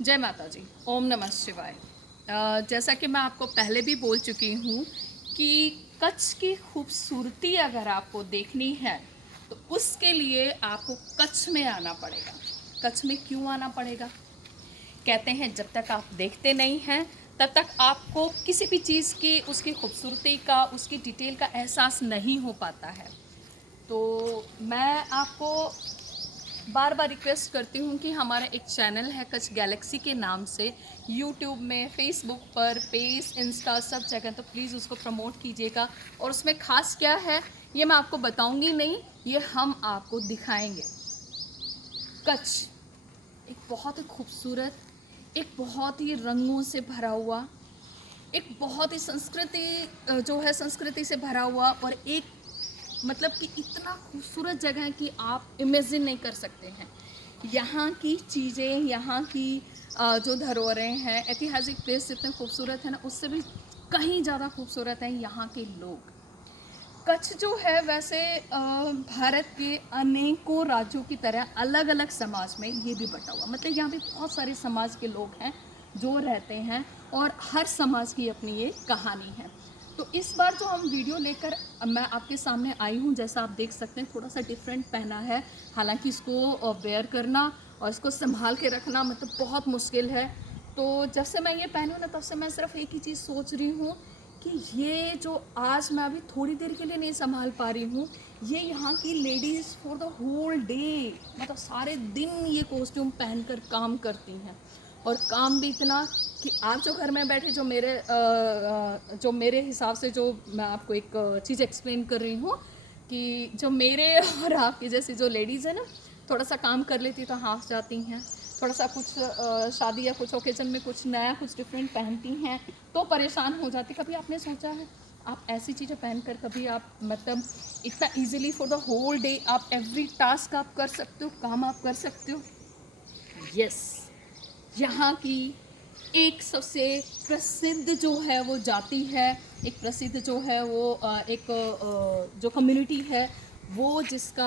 जय माता जी। ओम नमः शिवाय। जैसा कि मैं आपको पहले भी बोल चुकी हूँ कि कच्छ की खूबसूरती अगर आपको देखनी है तो उसके लिए आपको कच्छ में आना पड़ेगा। कच्छ में क्यों आना पड़ेगा? कहते हैं जब तक आप देखते नहीं हैं तब तक आपको किसी भी चीज़ की, उसकी खूबसूरती का, उसकी डिटेल का एहसास नहीं हो पाता है। तो मैं आपको बार बार रिक्वेस्ट करती हूँ कि हमारा एक चैनल है कच्छ गैलेक्सी के नाम से, यूट्यूब में, फेसबुक पर, पेज, इंस्टा, सब जगह, तो प्लीज़ उसको प्रमोट कीजिएगा। और उसमें ख़ास क्या है ये मैं आपको बताऊँगी नहीं, ये हम आपको दिखाएंगे। कच्छ एक बहुत ही खूबसूरत, एक बहुत ही रंगों से भरा हुआ, एक बहुत ही जो है संस्कृति से भरा हुआ, और एक मतलब कि इतना खूबसूरत जगह है कि आप इमेजिन नहीं कर सकते हैं। यहाँ की चीज़ें, यहाँ की जो धरोहरें हैं, ऐतिहासिक प्लेस जितने खूबसूरत है ना, उससे भी कहीं ज़्यादा खूबसूरत हैं यहाँ के लोग। कच्छ जो है वैसे भारत के अनेकों राज्यों की तरह अलग अलग समाज में ये भी बटा हुआ, मतलब यहाँ पे बहुत सारे समाज के लोग हैं जो रहते हैं, और हर समाज की अपनी ये कहानी है। तो इस बार जो हम वीडियो लेकर मैं आपके सामने आई हूँ, जैसा आप देख सकते हैं थोड़ा सा डिफरेंट पहना है, हालांकि इसको वेयर करना और इसको संभाल के रखना मतलब बहुत मुश्किल है। तो जब से मैं ये पहनी हूँ ना, तब से मैं सिर्फ एक ही चीज़ सोच रही हूँ कि ये जो आज मैं अभी थोड़ी देर के लिए नहीं संभाल पा रही हूँ, ये यहाँ की ladies for the whole day, मतलब सारे दिन ये कॉस्ट्यूम पहनकर काम करती हैं। और काम भी इतना कि आप जो घर में बैठे, जो मेरे हिसाब से, जो मैं आपको एक चीज़ एक्सप्लेन कर रही हूँ कि जो मेरे और आपकी जैसी जो लेडीज़ है ना, थोड़ा सा काम कर लेती तो हाफ जाती हैं, थोड़ा सा कुछ शादी या कुछ ओकेजन में कुछ नया, कुछ डिफरेंट पहनती हैं तो परेशान हो जाती। कभी आपने सोचा है आप ऐसी चीज़ें पहनकर कभी आप मतलब इतना easily for the whole day आप एवरी टास्क आप कर सकते हो, काम आप कर सकते हो? यस, यहाँ की एक सबसे प्रसिद्ध जो है वो जाति है, एक प्रसिद्ध जो है वो जो कम्युनिटी है वो, जिसके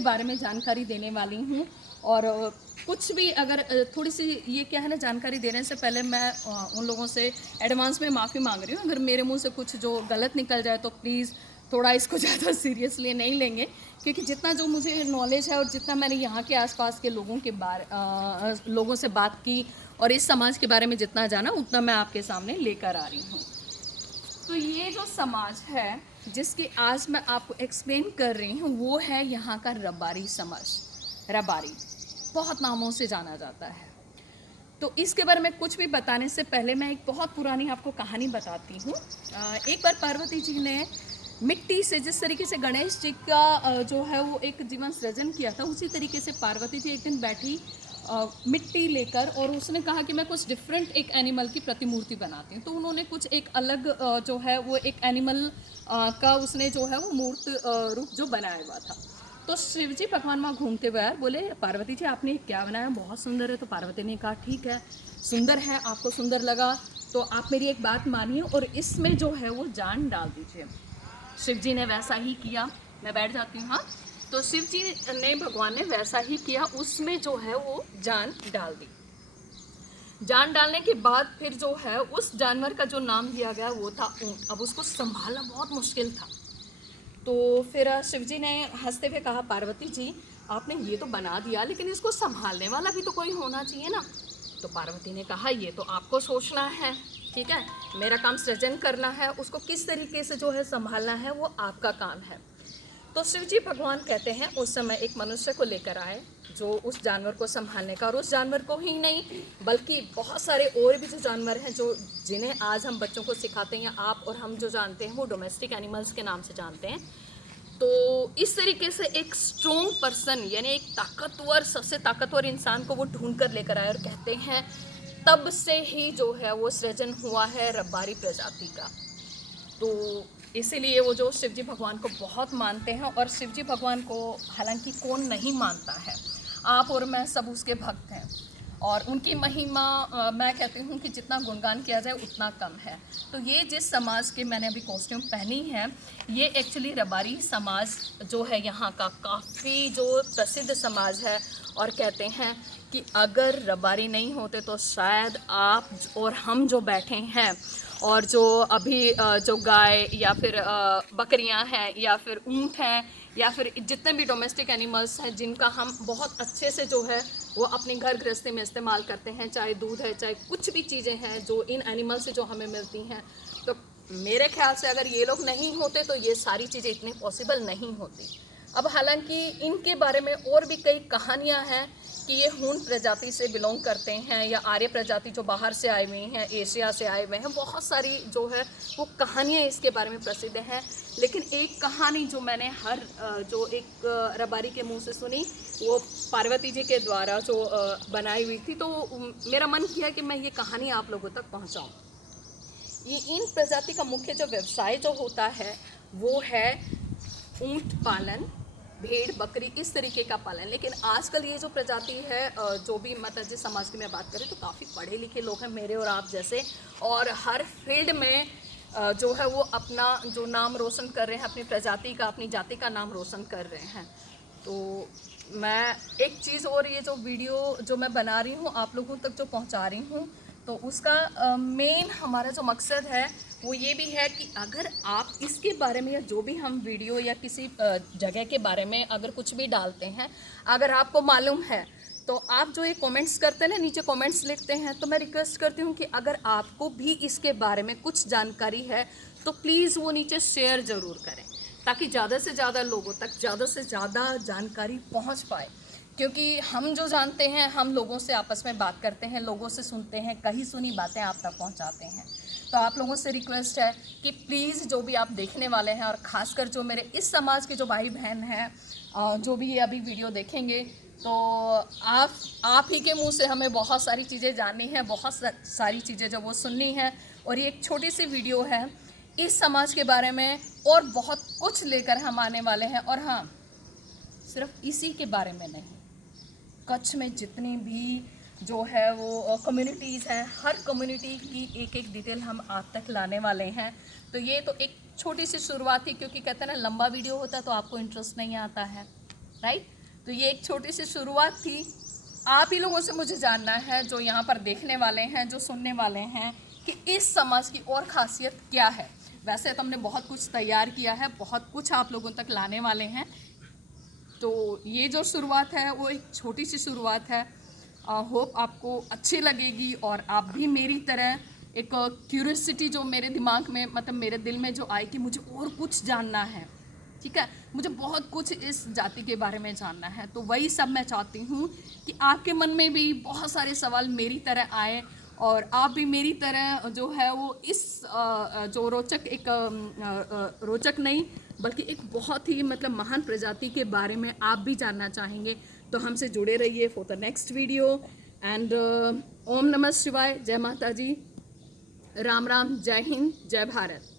बारे में जानकारी देने वाली हूँ। और कुछ भी अगर थोड़ी सी ये क्या है ना, जानकारी देने से पहले मैं उन लोगों से एडवांस में माफ़ी मांग रही हूँ। अगर मेरे मुंह से कुछ जो गलत निकल जाए तो प्लीज़ थोड़ा इसको ज़्यादा सीरियसली नहीं लेंगे, क्योंकि जितना जो मुझे नॉलेज है और जितना मैंने यहाँ के आसपास के लोगों से बात की और इस समाज के बारे में जितना जाना, उतना मैं आपके सामने लेकर आ रही हूँ। तो ये जो समाज है जिसकी आज मैं आपको एक्सप्लेन कर रही हूँ, वो है यहाँ का रबारी समाज। रबारी बहुत नामों से जाना जाता है। तो इसके बारे में कुछ भी बताने से पहले मैं एक बहुत पुरानी आपको कहानी बताती हूँ। एक बार पार्वती जी ने मिट्टी से, जिस तरीके से गणेश जी का जो है वो एक जीवन सृजन किया था, उसी तरीके से पार्वती जी एक दिन बैठी मिट्टी लेकर, और उसने कहा कि मैं कुछ डिफरेंट एक एनिमल की प्रतिमूर्ति बनाती हूँ। तो उन्होंने कुछ एक अलग जो है वो एक एनिमल का उसने जो है वो मूर्त रूप जो बनाया हुआ था। तो शिव जी भगवान वहाँ घूमते हुए आए, बोले पार्वती जी आपने क्या बनाया, बहुत सुंदर है। तो पार्वती ने कहा ठीक है, सुंदर है, आपको सुंदर लगा तो आप मेरी एक बात मानिए और इसमें जो है वो जान डाल दीजिए। शिव जी ने वैसा ही किया। मैं बैठ जाती हूँ, हाँ। तो शिव जी ने, भगवान ने वैसा ही किया, उसमें जो है वो जान डाल दी। जान डालने के बाद फिर जो है उस जानवर का जो नाम दिया गया वो था ऊँट। अब उसको संभालना बहुत मुश्किल था। तो फिर शिवजी ने हंसते हुए कहा पार्वती जी आपने ये तो बना दिया, लेकिन इसको संभालने वाला भी तो कोई होना चाहिए ना। तो पार्वती ने कहा ये तो आपको सोचना है, ठीक है, मेरा काम सृजन करना है, उसको किस तरीके से जो है संभालना है वो आपका काम है। तो शिवजी भगवान कहते हैं उस समय एक मनुष्य को लेकर आए जो उस जानवर को संभालने का, और उस जानवर को ही नहीं बल्कि बहुत सारे और भी जो जानवर हैं जो जिन्हें आज हम बच्चों को सिखाते हैं, आप और हम जो जानते हैं वो डोमेस्टिक एनिमल्स के नाम से जानते हैं। तो इस तरीके से एक स्ट्रोंग पर्सन, यानी एक ताकतवर, सबसे ताकतवर इंसान को वो ढूंढ कर लेकर आए, और कहते हैं तब से ही जो है वो सृजन हुआ है रबारी प्रजाति का। तो इसीलिए वो जो शिवजी भगवान को बहुत मानते हैं, और शिवजी भगवान को हालांकि कौन नहीं मानता है, आप और मैं सब उसके भक्त हैं। और उनकी महिमा मैं कहती हूँ कि जितना गुणगान किया जाए उतना कम है। तो ये जिस समाज के मैंने अभी कॉस्ट्यूम पहनी है, ये एक्चुअली रबारी समाज जो है यहाँ का काफ़ी जो प्रसिद्ध समाज है। और कहते हैं कि अगर रबारी नहीं होते तो शायद आप और हम जो बैठे हैं और जो अभी जो गाय या फिर बकरियां हैं या फिर ऊँट हैं या फिर जितने भी डोमेस्टिक एनिमल्स हैं जिनका हम बहुत अच्छे से जो है वो अपने घर गृहस्थी में इस्तेमाल करते हैं, चाहे दूध है चाहे कुछ भी चीज़ें हैं जो इन एनिमल से जो हमें मिलती हैं, तो मेरे ख्याल से अगर ये लोग नहीं होते तो ये सारी चीज़ें इतनी पॉसिबल नहीं होती। अब हालांकि इनके बारे में और भी कई कहानियां हैं कि ये हून प्रजाति से बिलोंग करते हैं या आर्य प्रजाति जो बाहर से आए हुए हैं, एशिया से आए हुए हैं, बहुत सारी जो है वो कहानियाँ इसके बारे में प्रसिद्ध हैं। लेकिन एक कहानी जो मैंने जो एक रबारी के मुंह से सुनी वो पार्वती जी के द्वारा जो बनाई हुई थी, तो मेरा मन किया कि मैं ये कहानी आप लोगों तक पहुँचाऊँ। ये इन प्रजाति का मुख्य जो व्यवसाय जो होता है वो है ऊँट पालन, भेड़ बकरी, इस तरीके का पालन। लेकिन आजकल ये जो प्रजाति है जो भी मतलब जिस समाज की मैं बात करें तो काफ़ी पढ़े लिखे लोग हैं मेरे और आप जैसे, और हर फील्ड में जो है वो अपना जो नाम रोशन कर रहे हैं, अपनी प्रजाति का अपनी जाति का नाम रोशन कर रहे हैं। तो मैं एक चीज़ और, ये जो वीडियो जो मैं बना रही हूँ आप लोगों तक जो पहुँचा रही हूँ, तो उसका मेन हमारा जो मकसद है वो ये भी है कि अगर आप इसके बारे में या जो भी हम वीडियो या किसी जगह के बारे में अगर कुछ भी डालते हैं, अगर आपको मालूम है तो आप जो ये कमेंट्स करते हैं ना, नीचे कमेंट्स लिखते हैं, तो मैं रिक्वेस्ट करती हूँ कि अगर आपको भी इसके बारे में कुछ जानकारी है तो प्लीज़ वो नीचे शेयर ज़रूर करें ताकि ज़्यादा से ज़्यादा लोगों तक ज़्यादा से ज़्यादा जानकारी पहुँच पाए। क्योंकि हम जो जानते हैं हम लोगों से आपस में बात करते हैं, लोगों से सुनते हैं, कहीं सुनी बातें आप तक पहुंचाते हैं। तो आप लोगों से रिक्वेस्ट है कि प्लीज़ जो भी आप देखने वाले हैं और ख़ासकर जो मेरे इस समाज के जो भाई बहन हैं जो भी ये अभी वीडियो देखेंगे, तो आप ही के मुंह से हमें बहुत सारी चीज़ें जाननी है, बहुत सारी चीज़ें जो वो सुननी है। और ये एक छोटी सी वीडियो है इस समाज के बारे में, और बहुत कुछ लेकर हम आने वाले हैं। और हाँ, सिर्फ इसी के बारे में नहीं, कच्छ में जितनी भी जो है वो कम्युनिटीज़ हैं, हर कम्युनिटी की एक एक डिटेल हम आप तक लाने वाले हैं। तो ये तो एक छोटी सी शुरुआत थी, क्योंकि कहते हैं ना लंबा वीडियो होता है तो आपको इंटरेस्ट नहीं आता है, राइट। तो ये एक छोटी सी शुरुआत थी। आप ही लोगों से मुझे जानना है जो यहाँ पर देखने वाले हैं, जो सुनने वाले हैं, कि इस समाज की और ख़ासियत क्या है। वैसे तो हमने बहुत कुछ तैयार किया है, बहुत कुछ आप लोगों तक लाने वाले हैं। तो ये जो शुरुआत है वो एक छोटी सी शुरुआत है। होप आपको अच्छी लगेगी और आप भी मेरी तरह एक क्यूरियोसिटी जो मेरे दिमाग में मतलब मेरे दिल में जो आई कि मुझे और कुछ जानना है, ठीक है, मुझे बहुत कुछ इस जाति के बारे में जानना है। तो वही सब मैं चाहती हूँ कि आपके मन में भी बहुत सारे सवाल मेरी तरह आए और आप भी मेरी तरह जो है वो इस जो रोचक एक रोचक नहीं बल्कि एक बहुत ही मतलब महान प्रजाति के बारे में आप भी जानना चाहेंगे। तो हमसे जुड़े रहिए for the next video. And ओम नमः शिवाय, जय माता जी, राम राम, जय हिंद, जय भारत।